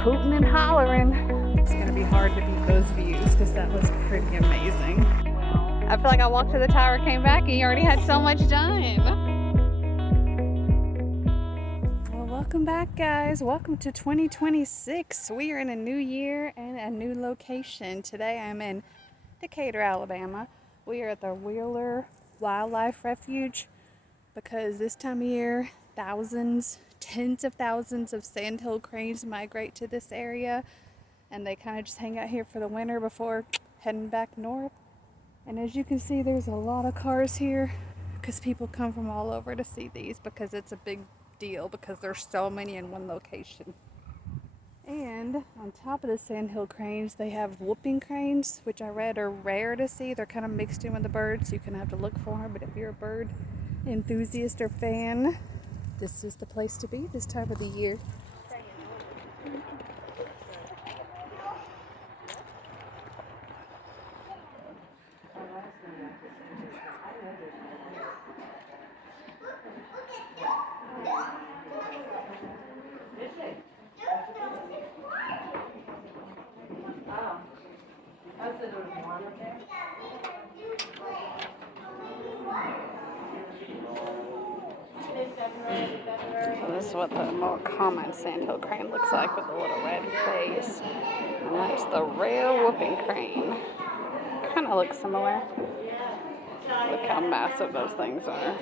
hooting and hollering. It's gonna be hard to beat those views because that was pretty amazing. I feel like I walked to the tower, came back, and you already had so much done. Well, welcome back, guys. Welcome to 2026. We are in a new year and a new location. Today I'm in Decatur, Alabama. We are at the Wheeler Wildlife Refuge because this time of year, tens of thousands of Sandhill Cranes migrate to this area, and they kind of just hang out here for the winter before heading back north. And as you can see, there's a lot of cars here because people come from all over to see these because it's a big deal because there's so many in one location. And on top of the Sandhill Cranes, they have whooping cranes, which I read are rare to see. They're kind of mixed in with the birds, so you kind of have to look for them. But if you're a bird enthusiast or fan, this is the place to be this time of the year. So this is what the more common Sandhill crane looks like with the little red face. And that's the real whooping crane. Kind of looks similar. Look how massive those things are.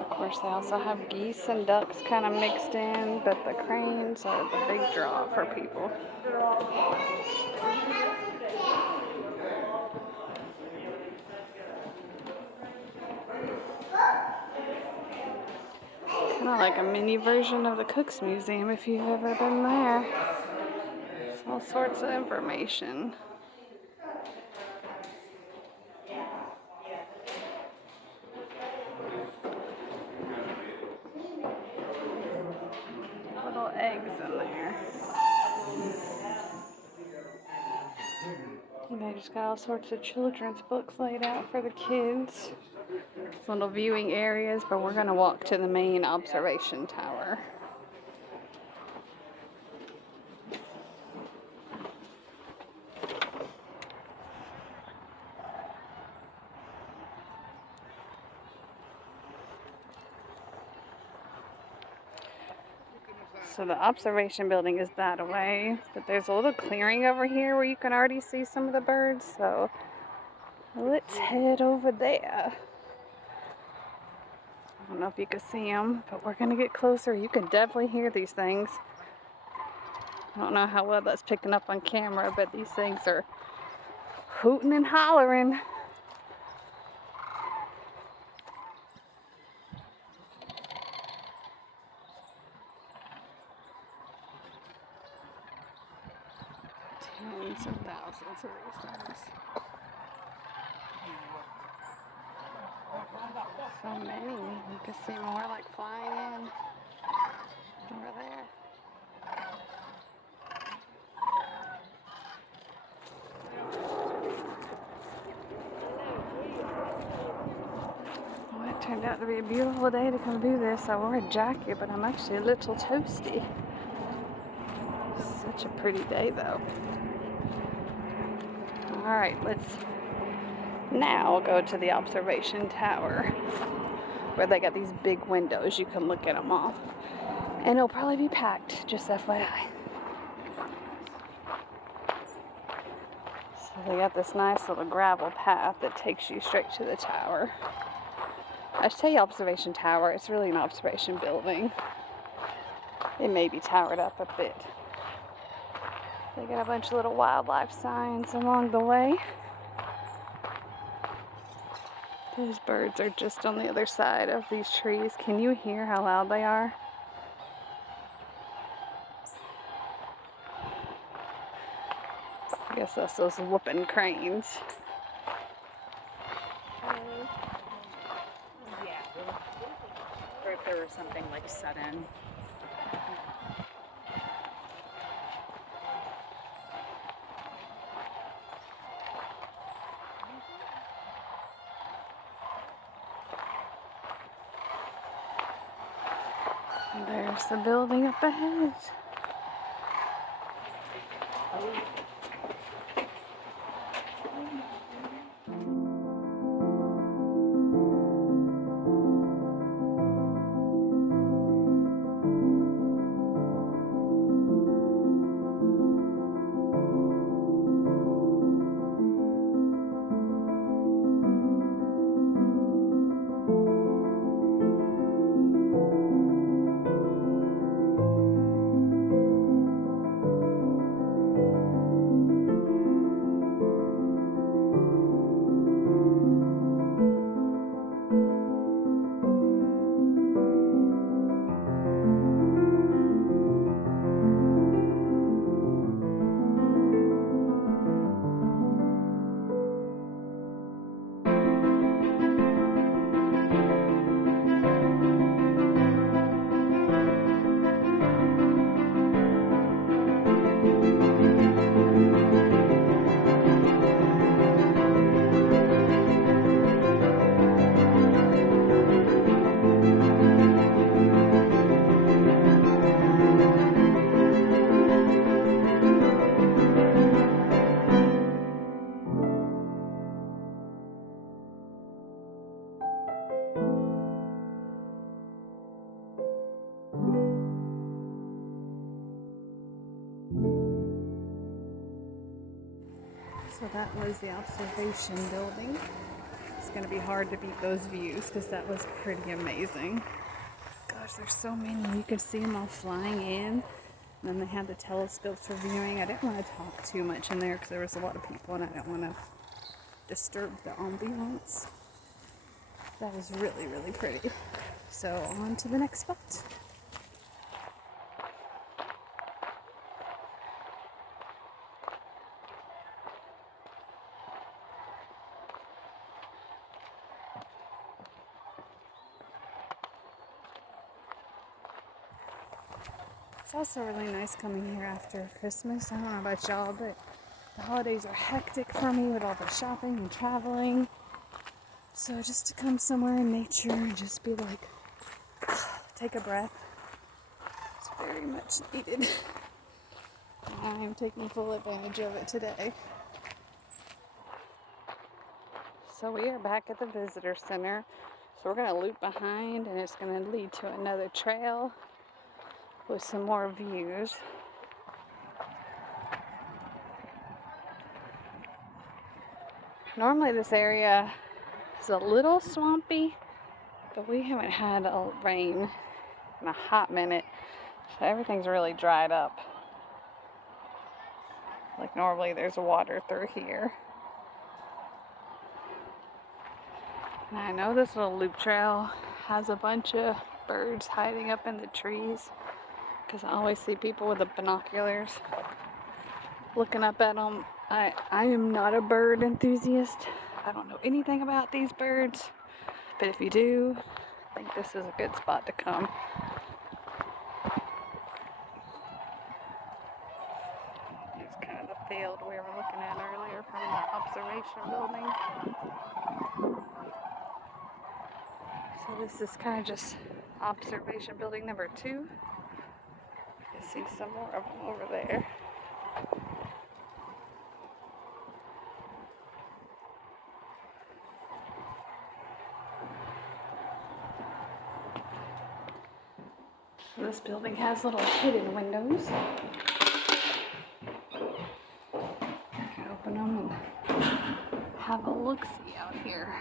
Of course, they also have geese and ducks kind of mixed in, but the cranes are the big draw for people. Kind of like a mini version of the Cook's Museum if you've ever been there. There's all sorts of information. Little eggs in there. And they just got all sorts of children's books laid out for the kids. Little viewing areas, but we're going to walk to the main observation tower. So the observation building is that way, but there's a little clearing over here where you can already see some of the birds, so let's head over there. I don't know if you can see them, but we're going to get closer. You can definitely hear these things. I don't know how well that's picking up on camera, but these things are hooting and hollering. Tens of thousands of these things. So many. You can see more like flying in over there. Well, it turned out to be a beautiful day to come do this. I wore a jacket, but I'm actually a little toasty. Such a pretty day, though. Alright, let's now go to the observation tower where they got these big windows. You can look at them all. And it'll probably be packed, just FYI. So they got this nice little gravel path that takes you straight to the tower. I should tell you observation tower. It's really an observation building. It may be towered up a bit. They got a bunch of little wildlife signs along the way. Those birds are just on the other side of these trees. Can you hear how loud they are? I guess that's those whooping cranes. Yeah. Or if there was something like sudden. There's the building up ahead. So that was the observation building. It's going to be hard to beat those views because that was pretty amazing. Gosh, there's so many. You could see them all flying in. And then they had the telescopes for viewing. I didn't want to talk too much in there because there was a lot of people and I didn't want to disturb the ambiance. That was really, really pretty. So on to the next spot. It's also really nice coming here after Christmas. I don't know about y'all, but the holidays are hectic for me with all the shopping and traveling. So just to come somewhere in nature and just be like, take a breath. It's very much needed. I am taking full advantage of it today. So we are back at the visitor center. So we're going to loop behind and it's going to lead to another trail with some more views. Normally this area is a little swampy, but we haven't had a rain in a hot minute, so everything's really dried up. Like normally there's water through here. And I know this little loop trail has a bunch of birds hiding up in the trees because I always see people with the binoculars looking up at them. I am not a bird enthusiast. I don't know anything about these birds, but if you do, I think this is a good spot to come. Here's kind of the field we were looking at earlier from the observation building. So this is kind of just observation building number 2. You can see some more of them over there. So this building has little hidden windows. You can open them and have a look-see out here.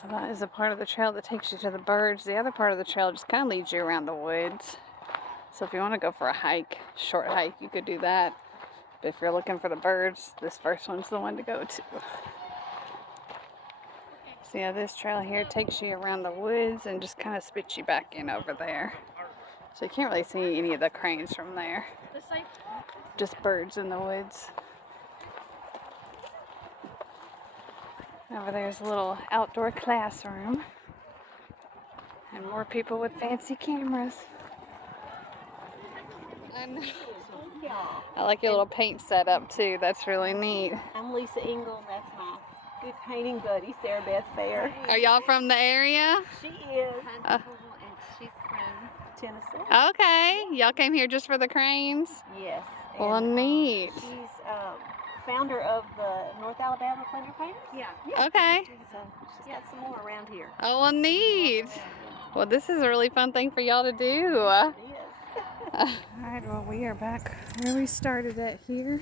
So that is a part of the trail that takes you to the birds. The other part of the trail just kind of leads you around the woods. So if you want to go for a hike, short hike, you could do that. But if you're looking for the birds, this first one's the one to go to. So yeah, this trail here takes you around the woods and just kind of spits you back in over there. So you can't really see any of the cranes from there. This side? Just birds in the woods. Over there's a little outdoor classroom. And more people with fancy cameras. I like your little paint setup too. That's really neat. I'm Lisa Engel, and that's my good painting buddy, Sarah Beth Fair. Are y'all from the area? She is And she's from Tennessee. Okay. Y'all came here just for the cranes? Yes. Well, and, neat. She's founder of the North Alabama Pleasure Painters. yeah. Okay. So she's got some more around here. Oh, well, neat. Well, this is a really fun thing for y'all to do. It is. Alright, well, we are back where we started at here.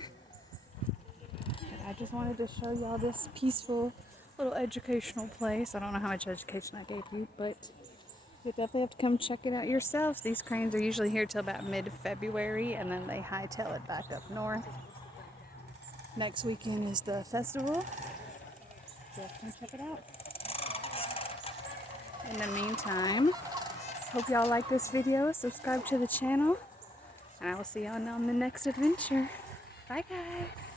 And I just wanted to show y'all this peaceful little educational place. I don't know how much education I gave you, but you definitely have to come check it out yourselves. These cranes are usually here till about mid-February, and then they hightail it back up north. Next weekend is the festival. So come check it out. In the meantime, hope y'all like this video. Subscribe to the channel. And I will see y'all on the next adventure. Bye, guys.